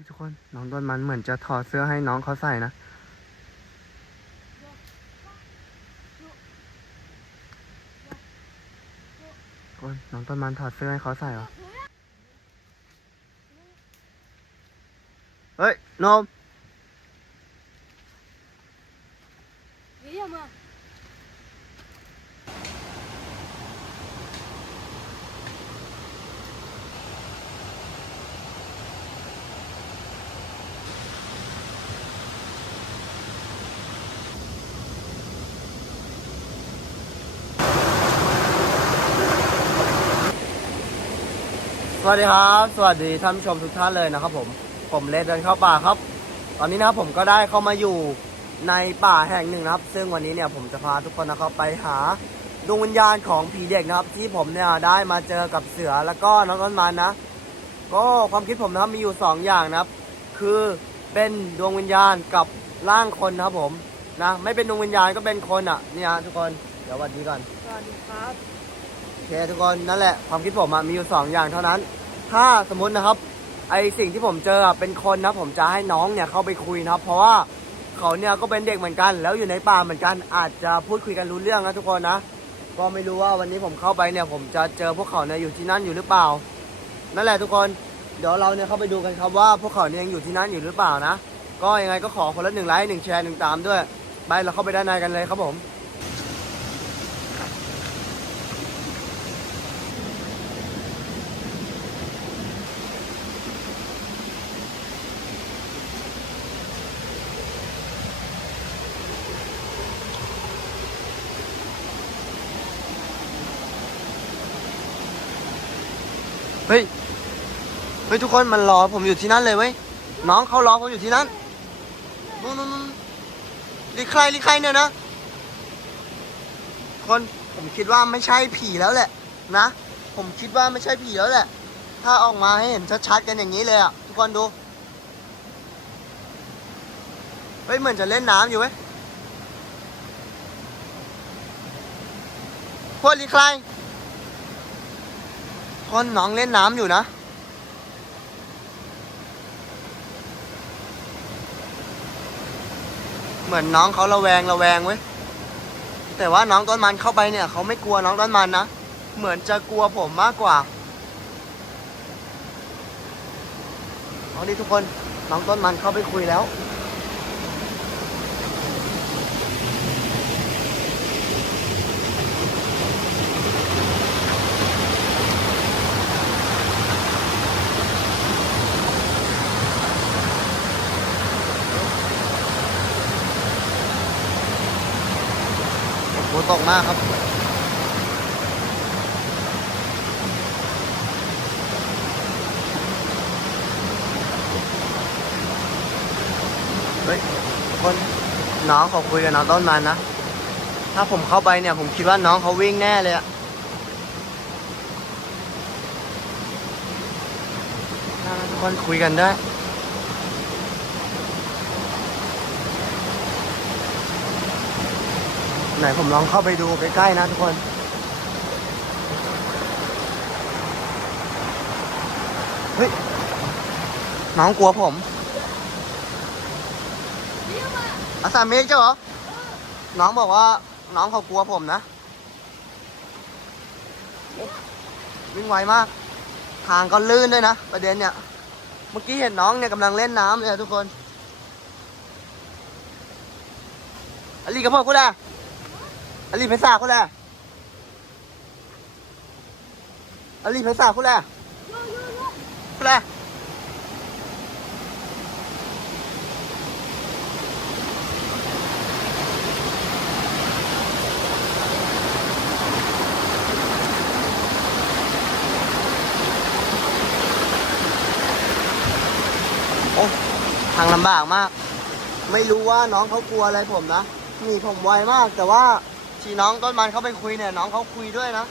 ้ยทุกคนน้องต้นมันเหมือนจะถอดเสื้อให้น้องเขาใส่นะกคนน้องต้นมันถอดเสื้อให้เขาใส่เหรอ เฮ้ยนม วัสดีครับ สวัสดีท่านผู้ชมทุกท่านเลยนะครับผมผมเลดเดินเข้าป่าครับ ตอนนี้นะครับผมก็ได้เข้ามาอยู่ในป่าแห่งหนึ่งนะครับ ซึ่งวันนี้เนี่ยผมจะพาทุกคนนะครับไปหาดวงวิญญาณของผีเด็กนะครับ ที่ผมเนี่ยได้มาเจอกับเสือแล้วก็น้องต้นไม้นะ ก็ความคิดผมนะครับมีอยู่สองอย่างนะครับ คือเป็นดวงวิญญาณกับร่างคนนะครับผมนะไม่เป็นดวงวิญญาณก็เป็นคนอะเนี่ยทุกคนเดี๋ยวสวัสดีก่อนสวัสดีครับโอเคทุกคนนั่นแหละความคิดผมอะมีอยู่สองอย่างเท่านั้น ถ้าสมมตินะครับ ไอสิ่งที่ผมเจอเป็นคนนะผมจะให้น้องเนี่ยเข้าไปคุยนะครับ เพราะว่าเขาเนี่ยก็เป็นเด็กเหมือนกัน แล้วอยู่ในป่าเหมือนกัน อาจจะพูดคุยกันรู้เรื่องนะทุกคนนะ ก็ไม่รู้ว่าวันนี้ผมเข้าไปเนี่ย ผมจะเจอพวกเขาเนี่ยอยู่ที่นั่นอยู่หรือเปล่า นั่นแหละทุกคน เดี๋ยวเราเนี่ยเข้าไปดูกันครับว่าพวกเขาเนี่ยยังอยู่ที่นั่นอยู่หรือเปล่านะ ก็ยังไงก็ขอคนละหนึ่งไลค์หนึ่งแชร์หนึ่งตามด้วย ไปเราเข้าไปด้านในกันเลยครับผม เฮ้ยทุกคนมันรอผมอยู่ที่นั่นเลยเว้ยน้องเขารอผมอยู่ที่นั่นนู่นนู่นรีใครรีใครเนี่ยนะ คนผมคิดว่าไม่ใช่ผีแล้วแหละ นะ ผมคิดว่าไม่ใช่ผีแล้วแหละ ถ้าออกมาให้เห็นชัดๆกันอย่างนี้เลยอะทุกคนดูเฮ้ยเหมือนจะเล่นน้ำอยู่เว้ยพวกรีใครคนน้องเล่นน้ำอยู่นะ เหมือนน้องเขาระแวงระแวงเว้ยแต่ว่าน้องต้นมันเข้าไปเนี่ยเขาไม่กลัวน้องต้นมันนะเหมือนจะกลัวผมมากกว่าเอาดิทุกคนน้องต้นมันเข้าไปคุยแล้ว ฝนตกมากครับ เฮ้ย คนน้องเขาคุยกับน้องต้นมันนะ ถ้าผมเข้าไปเนี่ย ผมคิดว่าน้องเขาวิ่งแน่เลยอะน่าคนคุยกันได้ ไหนผมลองเข้าไปดูใกล้ๆนะทุกคนเฮ้ยน้องกลัวผมอาสาเมกเจ้าเหรอ น้องบอกว่า น้องเขากลัวผมนะ วิ่งไวมาก ทางก็ลื่นด้วยนะ ประเด็นเนี่ย เมื่อกี้เห็นน้องเนี่ยกำลังเล่นน้ำเลยทุกคนอลีกับพ่อกูแห ละอลีภาษาเขาแหละอลีภาษาเขาแหละเขาแหละโอ้ทางลำบากมาก ไม่รู้ว่าน้องเขากลัวอะไรผมนะหนีผมไวมากแต่ว่า ที่น้องต้นมันเขาไปคุยเนี่ย น้องเขาคุยด้วยนะ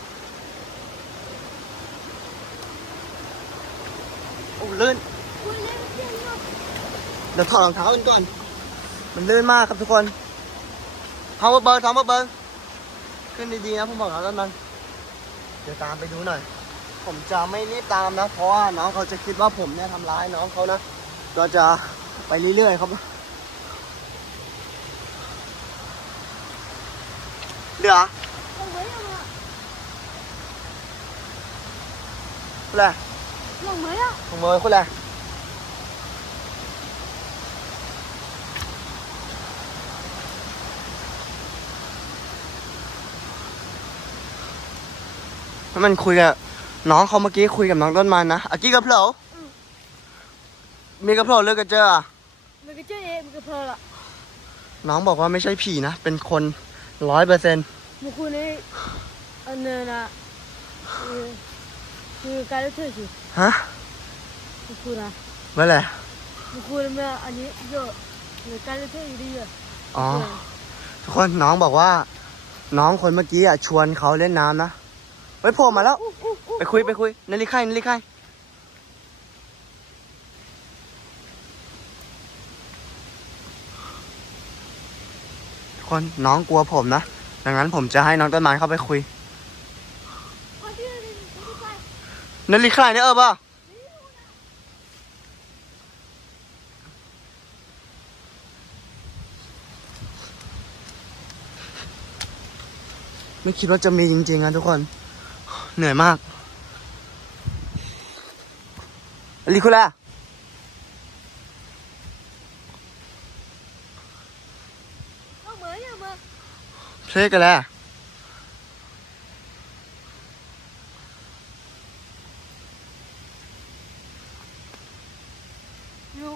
โอ้ลื่นเดี๋ยวถอดรองเท้ากันก่อน มันลื่นมากครับทุกคนทำเบอร์ทำเบอร์ขึ้นดีๆนะผมบอกแล้วต้นมันเดี๋ยวตามไปดูหน่อย ผมจะไม่รีบตามนะ เพราะว่าน้องเขาจะคิดว่าผมเนี่ยทำร้ายน้องเขานะก็จะไปเรื่อยๆครับ เหรอคนละน้องเมย์อะน้องเมย์คนละมันคุยกับน้องเขาเมื่อกี้คุยกับน้องต้นมันนะอากี้กับเพลอมีกับเพลอเลิกกับเจอมีกับเจอเองมีกับเพลอละน้องบอกว่าไม่ใช่ผีนะ เป็นคน ร้อยเปอร์เซ็นต์มุคุนี่อันเนนะคือการเลือกที่ฮะมุคุนะไม่แหละมุคุนี่ออันนี้เยอะหรืการเลือยู่ดีอะอ๋อทุกคนน้องบอกว่า น้องคนเมื่อกี้อะชวนเขาเล่นน้ำนะไปโผล่มาแล้ว ไปคุยไปคุยนาฬิกานาฬิกา คนน้องกลัวผมนะ ดังนั้นผมจะให้น้องต้นไม้เข้าไปคุยนาฬิกาเนี่ยเออป่ะไม่คิดว่าจะมีจริงๆนะทุกคน เหนื่อยมากลิคุล่า से कला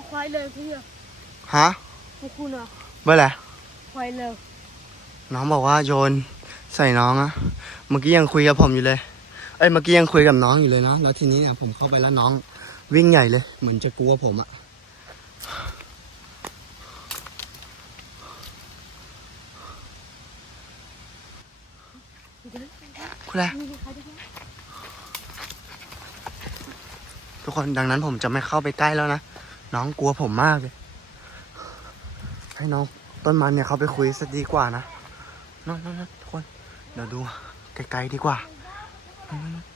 khoai lơ cũng được ฮะคุณอะ khu nào bây là khoai น้องบอกว่าโยนใส่น้องอะเมื่อกี้ยังคุยกับผมอยู่เลย เอ้ยเมื่อกี้ยังคุยกับน้องอยู่เลยเนาะแล้วทีนี้เนี่ยผมเข้าไปแล้วน้องวิ่งใหญ่เลย เหมือนจะกลัวผมอะ เลยทุกคนดังนั้นผมจะไม่เข้าไปใกล้แล้วนะ น้องกลัวผมมากเลย ให้น้องต้นมันเนี่ยเขาไปคุยซะดีกว่านะน้องๆทุกคน เดี๋ยวดูไกลๆดีกว่าน้องๆ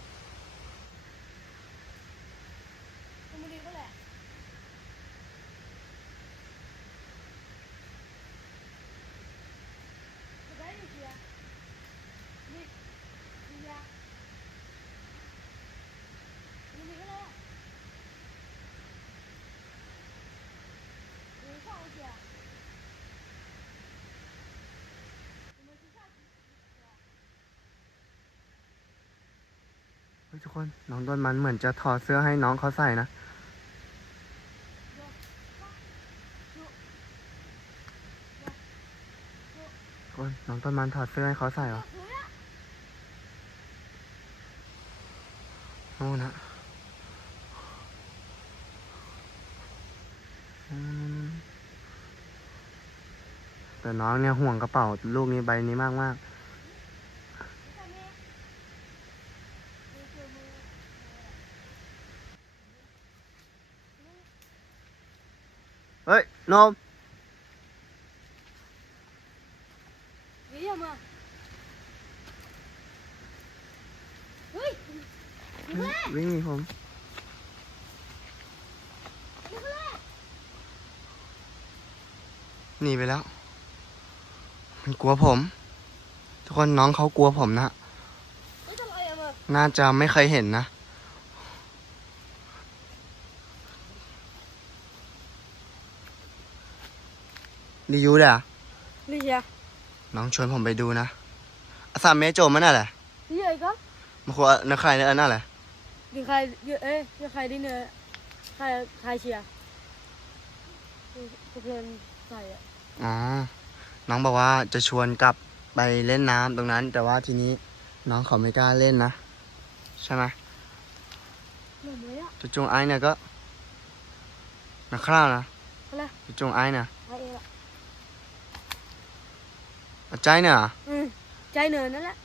ทุกคนน้องต้นมันเหมือนจะถอดเสื้อให้น้องเขาใส่นะกคนน้องต้นมันถอดเสื้อให้เขาใส่เหรอโน่นนะแต่น้องเนี่ยห่วงกระเป๋าลูกนี้ใบนี้มากมาก เฮ้ยนมเยี่ยมอะเฮ้เฮ้ยวิ่งหนีผมหนีไปแล้ว มันกลัวผม ทุกคนน้องเขากลัวผมนะ น่าจะไม่เคยเห็นนะ รียูเด้เหรอะนี่ยน้องชวนผมไปดูนะอาสามเมโจมมันน่ะแหละนี่ไอ้ก็มันควรนักใครเนี่ยน่ะแหละดิใครเยอะเอ้ยดิใครดิเนี่ยใครใครเชียร์กูเพลินใส่อะอ๋อน้องบอกว่าจะชวนกลับไปเล่นน้ำตรงนั้น แต่ว่าทีนี้น้องเขาไม่กล้าเล่นนะใช่ไหมหะจุจงไอ้เนี่ยก็นะกข่าวนะอะจุจงไอ้เนี่ย ใจเนี่หรออืมใจเนอนนั่นแหละ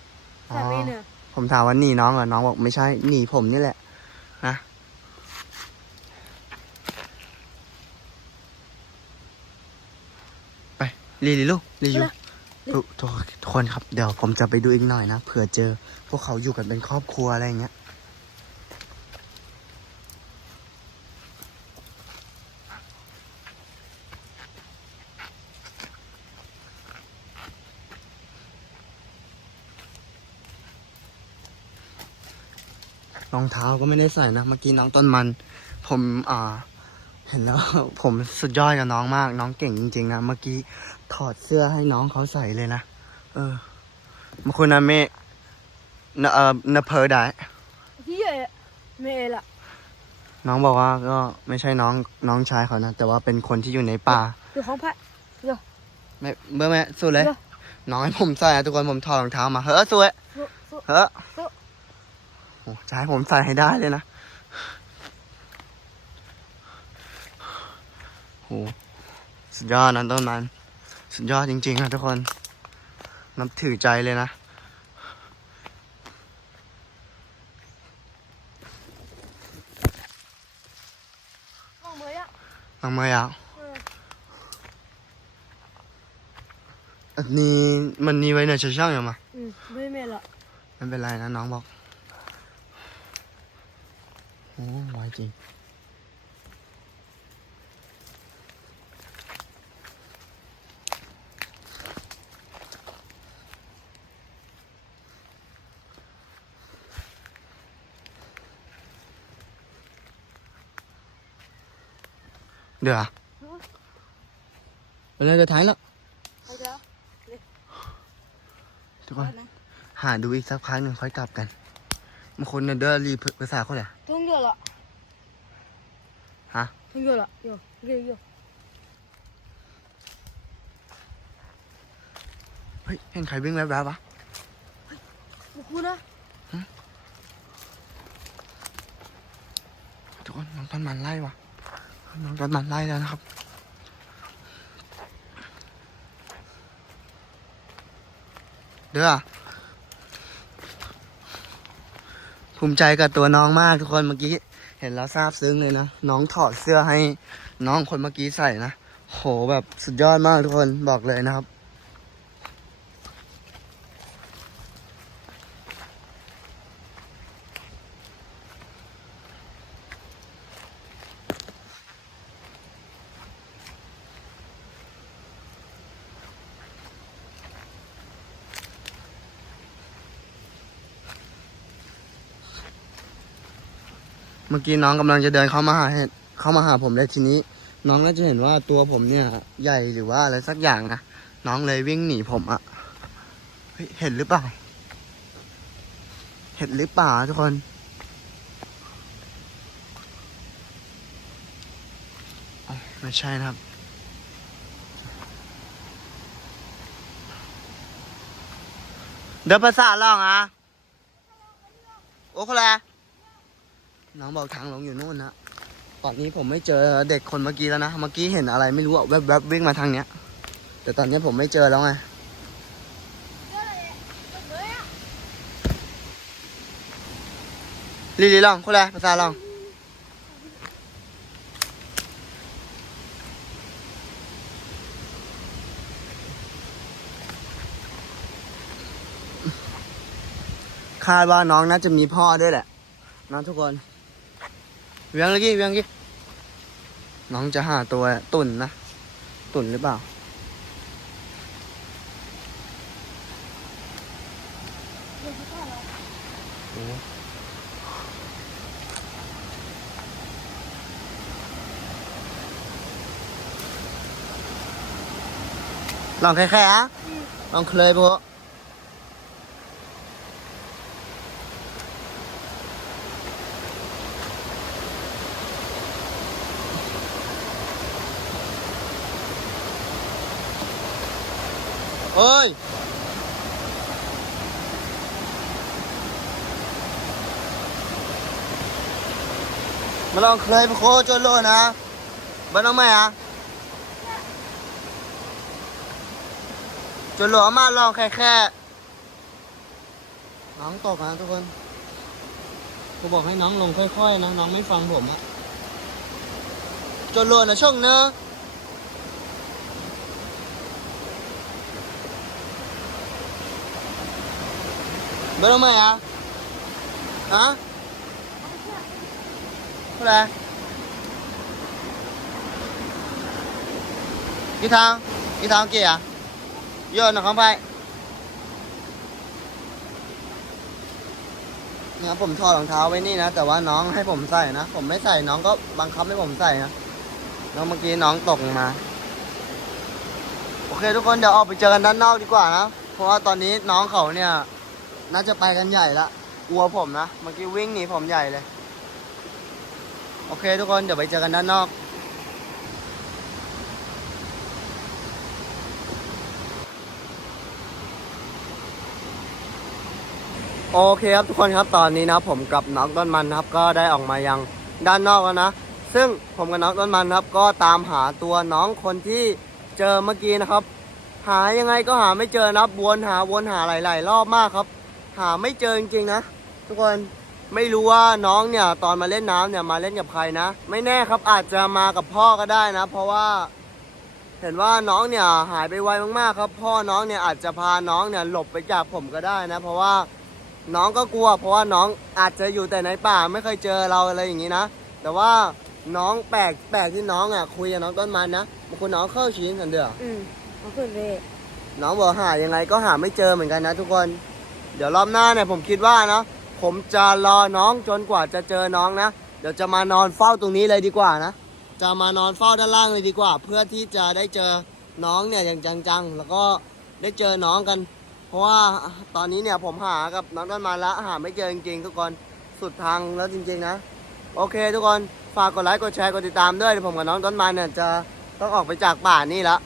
อ๋อแบบนี้เนิผมถามว่าหนีน้องเหรอ น้องบอกไม่ใช่หนีผมนี่แหละ นะ ไปลีลีลูกลีอยู่ ทุกทุกคนครับเดี๋ยวผมจะไปดูอีกหน่อยนะเผื่อเจอ พวกเขาอยู่กันเป็นครอบครัวอะไรเงี้ย รองเท้าก็ไม่ได้ใส่นะเมื่อกี้น้องต้นมัน ผมอ่าเห็นแล้วผมสุดยอดกับน้องมาก น้องเก่งจริงๆนะเมื่อกี้ถอดเสื้อให้น้องเขาใส่เลยนะเออมาคุณนาเมะนะเอ่อนาเพอได้ที่เอ๋ไม่เอ๋ละน้องบอกว่าก็ไม่ใช่น้องน้องชายเขานะแต่ว่าเป็นคนที่อยู่ในป่าเดี๋ยวของพระไม่เมื่อแม่สุดเลยเดี๋ยวน้องให้ผมใส่อะทุกคนผมถอดรองเท้ามาเฮ้อสวยสู้สู้เฮ้อสู้โอ้ จะให้ผมใส่ให้ได้เลยนะโหสุดยอดนะต้นมัน สุดยอดจริงๆนะทุกคน นับถือใจเลยนะลองมืออะน้องเมย์อะเอออันนี้มันนี่ไว้ในเชช่างอ โอ้ไวจริงเดี๋ยวอะไปเลยจะท้ายแล้วไปเดี๋ยว ทุกคน หาดูอีกสักพักหนึ่งค่อยกลับกัน บางคนเนี่ยเดอรีภาษาเขาแหละทุ่งเยอะละฮะทุ่งเยอะละเยอะเยอะเยอะเฮ้ยเห็นใครวิ่งแวบๆวะบุกคูนะทุกคนน้องต้นมันไล่วะน้องต้นมันไล่แล้วนะครับเด้อ ภูมิใจกับตัวน้องมากทุกคนเมื่อกี้เห็นแล้วซาบซึ้งเลยนะ น้องถอดเสื้อให้น้องคนเมื่อกี้ใส่นะ โหแบบสุดยอดมากทุกคนบอกเลยนะครับ มื่อกี้น้องกำลังจะเดินเข้ามาหาเข้ามาหาผมเลยทีนี้ น้องก็จะเห็นว่าตัวผมเนี่ย ใหญ่หรือว่าอะไรสักอย่างนะน้องเลยวิ่งหนีผมอะเห็นหรือเปล่า เห็นหรือเปล่าทุกคน ไม่ใช่นะครับ เดินภาษาล่องอะ โอ้คนละ น้องบอกทางหลงอยู่นู่นนะตอนนี้ผมไม่เจอเด็กคนเมื่อกี้แล้วนะ เมื่อกี้เห็นอะไรไม่รู้อะแวบๆวิ่งมาทางเนี้ย แต่ตอนนี้ผมไม่เจอแล้วไง ลีลีลองคนละภาษาลอง คาดว่าน้องน่าจะมีพ่อด้วยแหละนะทุกคน เวียงเลยกี้เวียงกี้น้องจะหาตัวตุ่นนะ ตุ่นหรือเปล่าโอ้ลองแค่ๆอะลองเคยพวก เอ้ย มาลองเคยไปโคจนโลนะบ้านน้องไม่อะจนโลเอามาลองแค่แค่น้องตกนะทุกคนผมบอกให้น้องลงค่อยๆนะ น้องไม่ฟังผมอะจนโลนะช่องเนอะ บ้านน้องไม่อะฮะ Có đây Cái thang Cái thang kia à Vô nó không phải นะผมถอดรองเท้าไว้นี่นะ แต่ว่าน้องให้ผมใส่นะ ผมไม่ใส่น้องก็บังคับให้ผมใส่นะแล้วเมื่อกี้น้องตกมา โอเคทุกคนเดี๋ยวออกไปเจอกันด้านนอกดีกว่านะ เพราะว่าตอนนี้น้องเขาเนี่ย น่าจะไปกันใหญ่ละกลัวผมนะ เมื่อกี้วิ่งหนีผมใหญ่เลย โอเคทุกคน เดี๋ยวไปเจอกันด้านนอก โอเคครับทุกคนครับตอนนี้นะผมกับน้องต้นมันครับ ก็ได้ออกมายังด้านนอกแล้วนะ ซึ่งผมกับน้องต้นมันครับ ก็ตามหาตัวน้องคนที่เจอเมื่อกี้นะครับ หายังไงก็หาไม่เจอนะครับวนหาวนหาหลาย ๆ รอบมากครับ หาไม่เจอจริงๆนะ ทุกคนไม่รู้ว่าน้องเนี่ยตอนมาเล่นน้ำเนี่ยมาเล่นกับใครนะ ไม่แน่ครับอาจจะมากับพ่อก็ได้นะ เพราะว่า เห็นว่าน้องเนี่ยหายไปไวมากๆครับ พ่อน้องเนี่ยอาจจะพาน้องเนี่ยหลบไปจากผมก็ได้นะ เพราะว่าน้องก็กลัว เพราะว่าน้องอาจจะอยู่แต่ในป่าไม่เคยเจอเราอะไรอย่างนี้นะ แต่ว่าน้องแปลกแปลกที่น้องอะคุยกับน้องต้นมันนะบางคนน้องเข้าชิ้นกันเด้ออืมมาขึ้นเลยน้องบอกหายังไงก็หาไม่เจอเหมือนกันนะทุกคน เดี๋ยวรอบหน้าเนี่ยผมคิดว่าเนาะผมจะรอน้องจนกว่าจะเจอน้องนะ เดี๋ยวจะมานอนเฝ้าตรงนี้เลยดีกว่านะ จะมานอนเฝ้าด้านล่างเลยดีกว่า เพื่อที่จะได้เจอน้องเนี่ยอย่างจังๆ แล้วก็ได้เจอน้องกัน เพราะว่าตอนนี้เนี่ยผมหากับน้องต้นมาละหาไม่เจอจริงๆทุกคนสุดทางแล้วจริงๆนะ โอเค ทุกคนฝากกดไลค์กดแชร์กดติดตามด้วยผมกับน้องต้นม้เนี่ยจะต้องออกไปจากป่านี่ละ